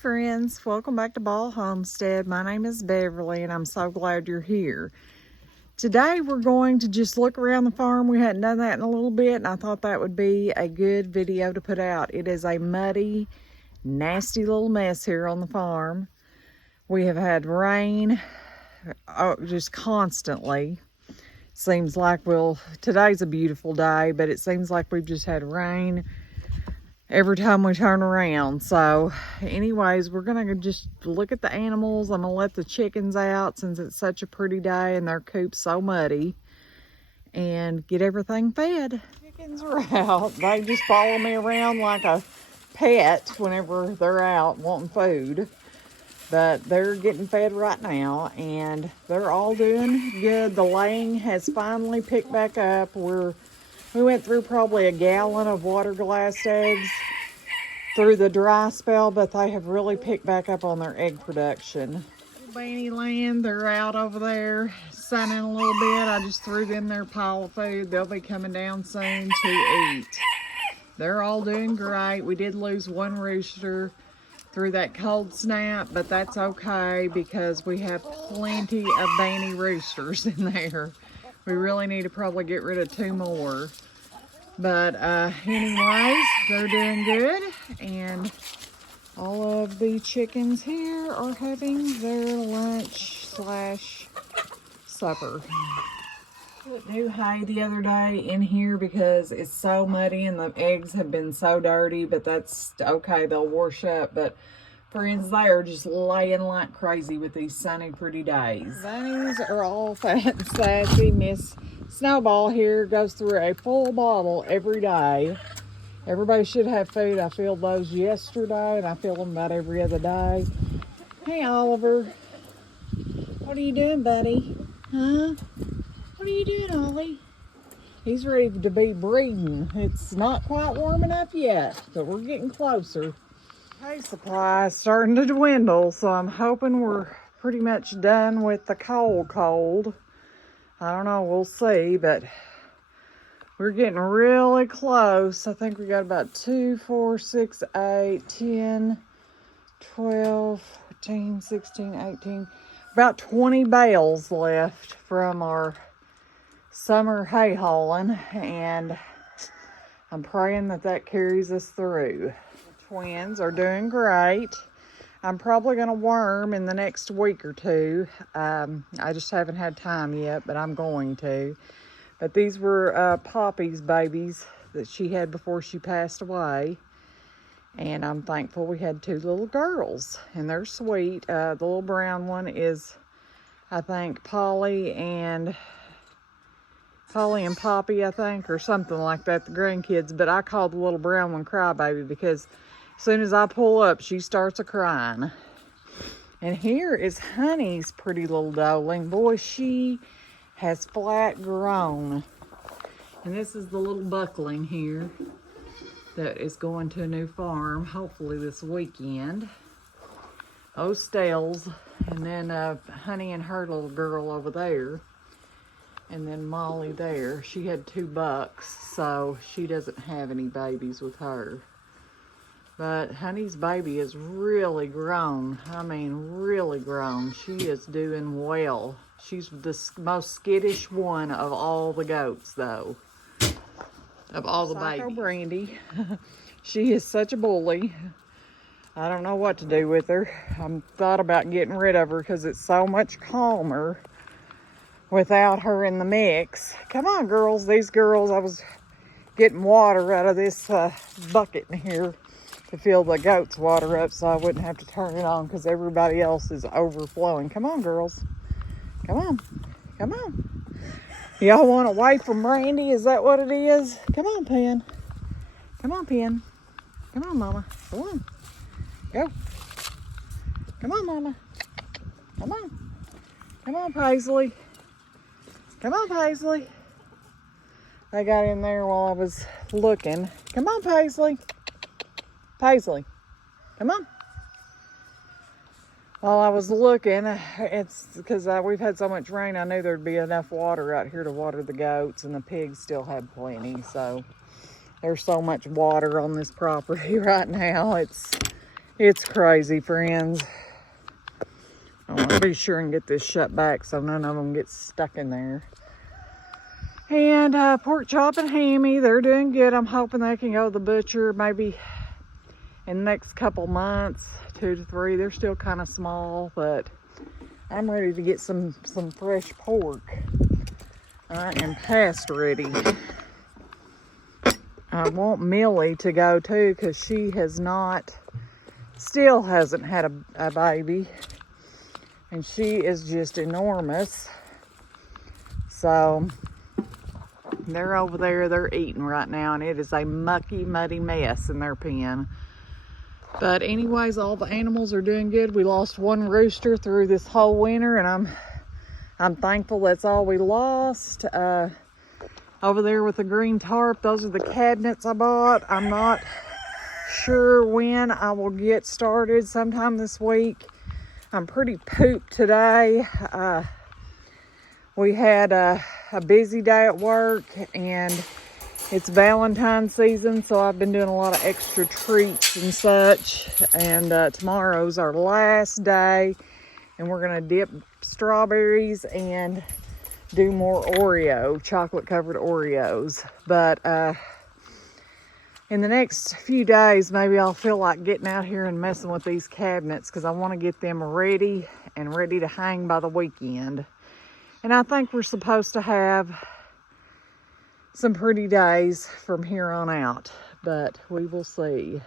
friends, welcome back to Ball Homestead. My name is Beverly and I'm so glad you're here. Today we're going to just look around the farm. We hadn't done that in a little bit and I thought that would be a good video to put out. It is a muddy, nasty little mess here on the farm. We have had rain just constantly. Seems like today's a beautiful day, but it seems like we've just had rain every time we turn around. So anyways, we're gonna just look at the animals. I'm gonna let the chickens out since it's such a pretty day and their coop's so muddy, and get everything fed. Chickens are out. They just follow me around like a pet whenever they're out wanting food, but they're getting fed right now and they're all doing good. The laying has finally picked back up. We went through probably a gallon of water glassed eggs through the dry spell, but they have really picked back up on their egg production. Banny Land, they're out over there sunning a little bit. I just threw them their pile of food. They'll be coming down soon to eat. They're all doing great. We did lose one rooster through that cold snap, but that's okay because we have plenty of Banny roosters in there. We really need to probably get rid of 2 more. But anyways, they're doing good. And all of the chickens here are having their lunch/supper. Put new hay the other day in here because it's so muddy and the eggs have been so dirty, but that's okay, they'll wash up. But friends, they are just laying like crazy with these sunny, pretty days. Bunnies are all fat and sassy. Miss Snowball here goes through a full bottle every day. Everybody should have food. I filled those yesterday, and I fill them about every other day. Hey, Oliver. What are you doing, buddy? Huh? What are you doing, Ollie? He's ready to be breeding. It's not quite warm enough yet, but we're getting closer. Hay supply is starting to dwindle, so I'm hoping we're pretty much done with the cold. I don't know, we'll see, but we're getting really close. I think we got about 2, 4, 6, 8, 10, 12, 14, 16, 18, about 20 bales left from our summer hay hauling, and I'm praying that carries us through. Twins are doing great. I'm probably going to worm in the next week or 2. I just haven't had time yet, but I'm going to. But these were Poppy's babies that she had before she passed away. And I'm thankful we had 2 little girls. And they're sweet. The little brown one is, I think, Polly and Poppy, I think, or something like that, the grandkids. But I called the little brown one Crybaby because as soon as I pull up, she starts a-crying. And here is Honey's pretty little doeling. Boy, she has flat grown. And this is the little buckling here that is going to a new farm, hopefully this weekend. Stells, and then Honey and her little girl over there. And then Molly there. She had 2 bucks, so she doesn't have any babies with her. But Honey's baby is really grown. I mean, really grown. She is doing well. She's the most skittish one of all the goats, though. Of all the babies. Brandy. She is such a bully. I don't know what to do with her. I'm thought about getting rid of her because it's so much calmer without her in the mix. Come on, girls. These girls, I was getting water out of this bucket in here to fill the goat's water up so I wouldn't have to turn it on because everybody else is overflowing. Come on, girls. Come on. Come on. Y'all want away from Randy? Is that what it is? Come on, Pen. Come on, Pen. Come on, Mama. Come on. Go. Come on, Mama. Come on. Come on, Paisley. Come on, Paisley. I got in there while I was looking. Come on, Paisley. Paisley, come on. While I was looking, it's because we've had so much rain, I knew there'd be enough water out here to water the goats, and the pigs still had plenty. So there's so much water on this property right now. It's It's crazy, friends. I want to be sure and get this shut back so none of them get stuck in there. And Pork Chop and Hammy, they're doing good. I'm hoping they can go to the butcher maybe in the next couple months, 2 to 3. They're still kind of small, but I'm ready to get some fresh pork. I am past ready. I want Millie to go too because she still hasn't had a baby. And she is just enormous. So they're over there, they're eating right now, and it is a mucky, muddy mess in their pen. But anyways, all the animals are doing good. We lost one rooster through this whole winter, and I'm thankful that's all we lost. Over there with the green tarp, those are the cabinets I bought. I'm not sure when I will get started, sometime this week. I'm pretty pooped today. We had a busy day at work, and it's Valentine's season, so I've been doing a lot of extra treats and such. And tomorrow's our last day, and we're gonna dip strawberries and do more chocolate covered Oreos. But in the next few days, maybe I'll feel like getting out here and messing with these cabinets because I want to get them ready and ready to hang by the weekend. And I think we're supposed to have some pretty days from here on out, but we will see.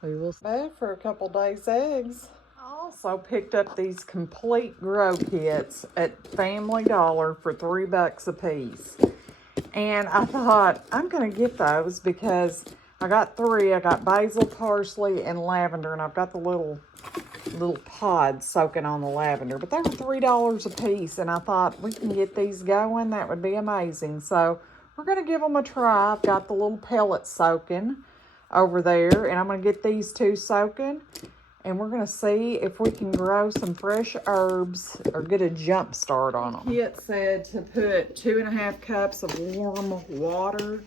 We will see. Back for a couple days' eggs. I also picked up these complete grow kits at Family Dollar for $3 a piece. And I thought, I'm going to get those because I got 3. I got basil, parsley, and lavender, and I've got the little pods soaking on the lavender. But they were $3 a piece, and I thought, we can get these going. That would be amazing. So we're going to give them a try. I've got the little pellets soaking over there, and I'm going to get these 2 soaking. And we're going to see if we can grow some fresh herbs or get a jump start on them. It said to put 2.5 cups of warm water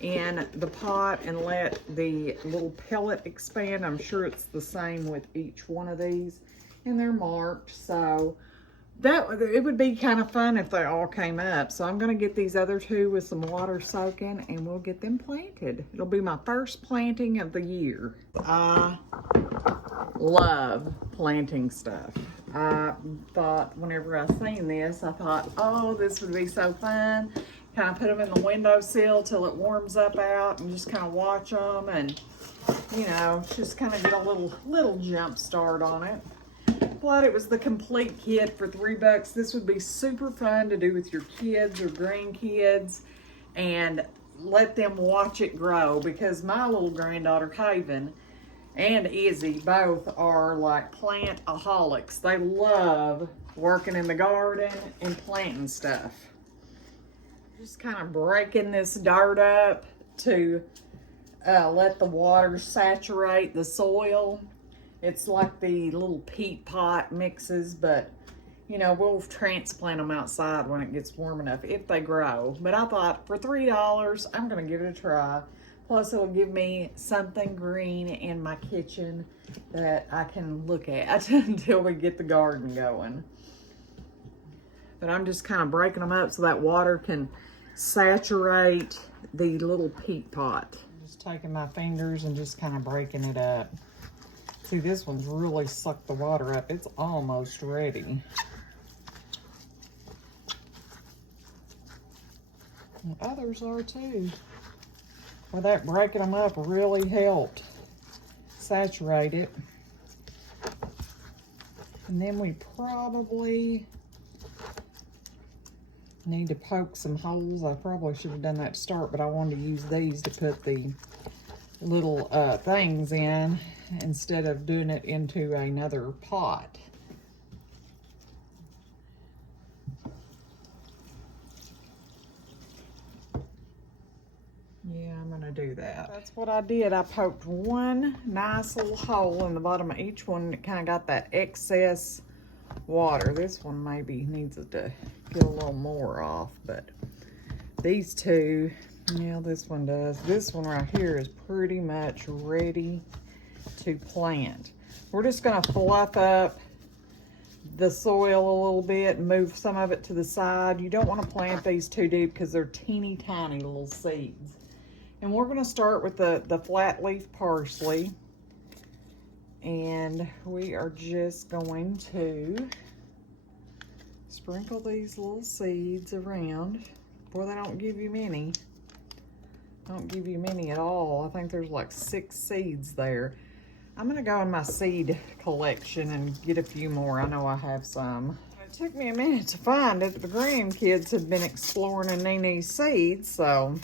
in the pot and let the little pellet expand. I'm sure it's the same with each one of these. And they're marked, so it would be kind of fun if they all came up. So I'm going to get these other 2 with some water soaking, and we'll get them planted. It'll be my first planting of the year. I love planting stuff. I thought whenever I seen this, I thought, oh, this would be so fun. Kind of put them in the windowsill till it warms up out and just kind of watch them and, you know, just kind of get a little jump start on it. But it was the complete kit for $3. This would be super fun to do with your kids or grandkids and let them watch it grow, because my little granddaughter Haven and Izzy both are like plant-aholics. They love working in the garden and planting stuff. Just kind of breaking this dirt up to let the water saturate the soil. It's like the little peat pot mixes, but you know, we'll transplant them outside when it gets warm enough if they grow. But I thought for $3, I'm gonna give it a try. Plus it'll give me something green in my kitchen that I can look at until we get the garden going. But I'm just kind of breaking them up so that water can saturate the little peat pot. I'm just taking my fingers and just kind of breaking it up. See, this one's really sucked the water up. It's almost ready. And others are too. Well, that breaking them up really helped saturate it. And then we probably need to poke some holes. I probably should have done that to start, but I wanted to use these to put the little things in instead of doing it into another pot. Yeah, I'm gonna do that. That's what I did. I poked one nice little hole in the bottom of each one. It kind of got that excess water. This one maybe needs it to get a little more off, but these 2, yeah, this one does. This one right here is pretty much ready to plant. We're just gonna fluff up the soil a little bit and move some of it to the side. You don't want to plant these too deep because they're teeny tiny little seeds. And we're going to start with the flat leaf parsley, and we are just going to sprinkle these little seeds around. Boy, they don't give you many. Don't give you many at all. I think there's like 6 seeds there. I'm gonna go in my seed collection and get a few more. I know I have some. It took me a minute to find it. The grandkids have been exploring in Nene's seeds, so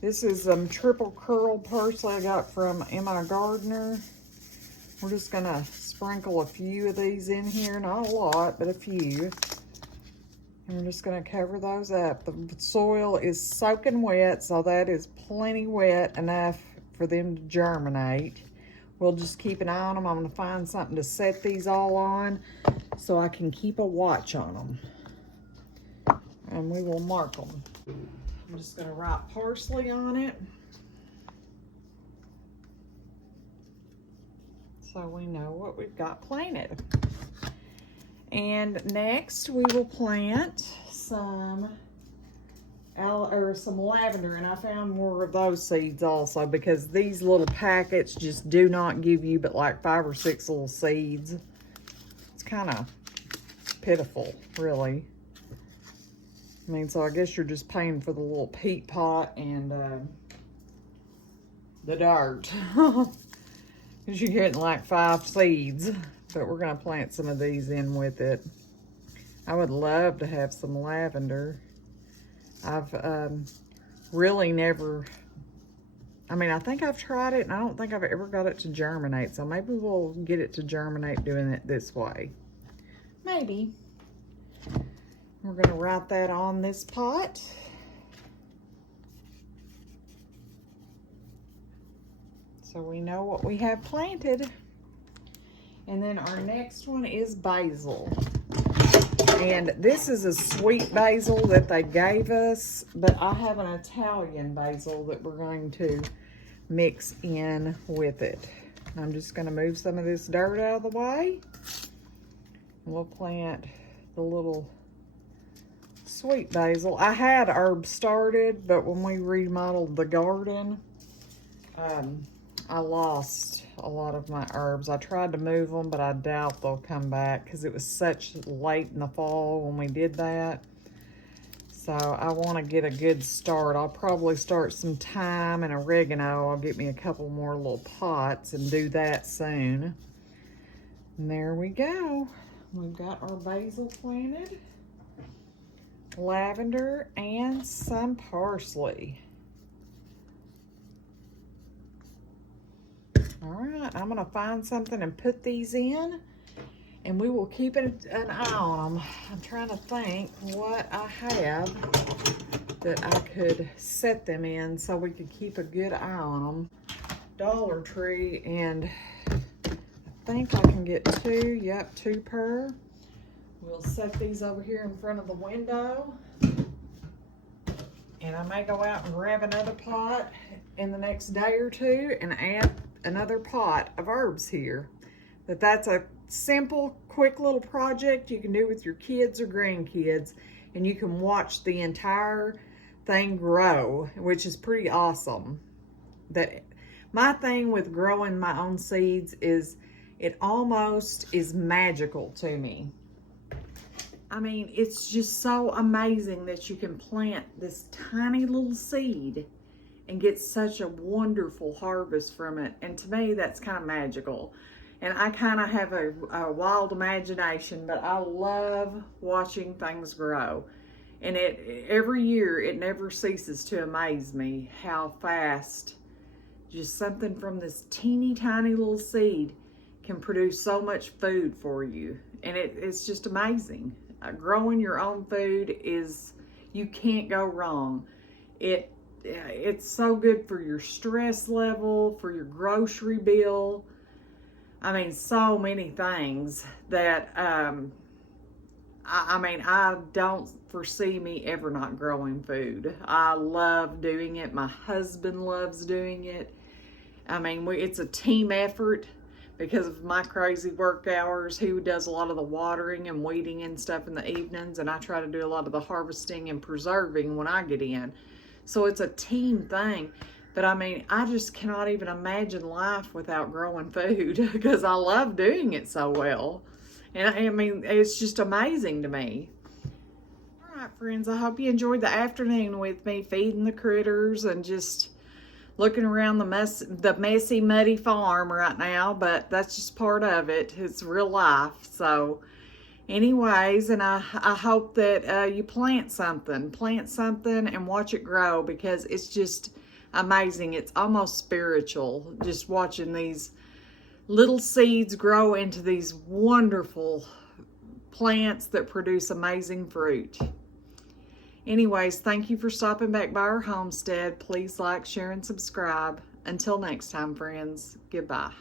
this is triple curl parsley I got from Emma Gardner. We're just gonna sprinkle a few of these in here, not a lot, but a few. And we're just gonna cover those up. The soil is soaking wet, so that is plenty wet enough for them to germinate. We'll just keep an eye on them. I'm gonna find something to set these all on so I can keep a watch on them. And we will mark them. I'm just gonna write parsley on it, so we know what we've got planted. And next we will plant some lavender, and I found more of those seeds also, because these little packets just do not give you but like 5 or 6 little seeds. It's kind of pitiful, really. I mean, so I guess you're just paying for the little peat pot and the dirt. Because you're getting like 5 seeds, but we're gonna plant some of these in with it. I would love to have some lavender. I've really never, I mean, I think I've tried it, and I don't think I've ever got it to germinate, so maybe we'll get it to germinate doing it this way. Maybe. We're gonna write that on this pot. So we know what we have planted. And then our next one is basil. And this is a sweet basil that they gave us, but I have an Italian basil that we're going to mix in with it. I'm just going to move some of this dirt out of the way. We'll plant the little sweet basil. I had herbs started, but when we remodeled the garden, I lost a lot of my herbs. I tried to move them, but I doubt they'll come back because it was such late in the fall when we did that. So I want to get a good start. I'll probably start some thyme and oregano. I'll get me a couple more little pots and do that soon. And there we go. We've got our basil planted, lavender, and some parsley. All right, I'm gonna find something and put these in, and we will keep an eye on them. I'm trying to think what I have that I could set them in so we could keep a good eye on them. Dollar Tree, and I think I can get 2, yep, 2 per. We'll set these over here in front of the window. And I may go out and grab another pot in the next day or two and add another pot of herbs here. But that's a simple, quick little project you can do with your kids or grandkids, and you can watch the entire thing grow, which is pretty awesome. My thing with growing my own seeds is it almost is magical to me. I mean, it's just so amazing that you can plant this tiny little seed and get such a wonderful harvest from it. And to me, that's kind of magical. And I kind of have a wild imagination, but I love watching things grow. And every year, it never ceases to amaze me how fast just something from this teeny tiny little seed can produce so much food for you. And it's just amazing. Growing your own food you can't go wrong. It's so good for your stress level, for your grocery bill. I mean, so many things that, I don't foresee me ever not growing food. I love doing it. My husband loves doing it. I mean, it's a team effort because of my crazy work hours. He does a lot of the watering and weeding and stuff in the evenings, and I try to do a lot of the harvesting and preserving when I get in. So it's a team thing. But I mean, I just cannot even imagine life without growing food because I love doing it so well. And I mean, it's just amazing to me. All right, friends, I hope you enjoyed the afternoon with me feeding the critters and just looking around the messy, muddy farm right now, but that's just part of it. It's real life. So anyways, and I hope that you plant something and watch it grow, because it's just amazing. It's almost spiritual just watching these little seeds grow into these wonderful plants that produce amazing fruit. Anyways, thank you for stopping back by our homestead. Please like, share, and subscribe. Until next time, friends, goodbye.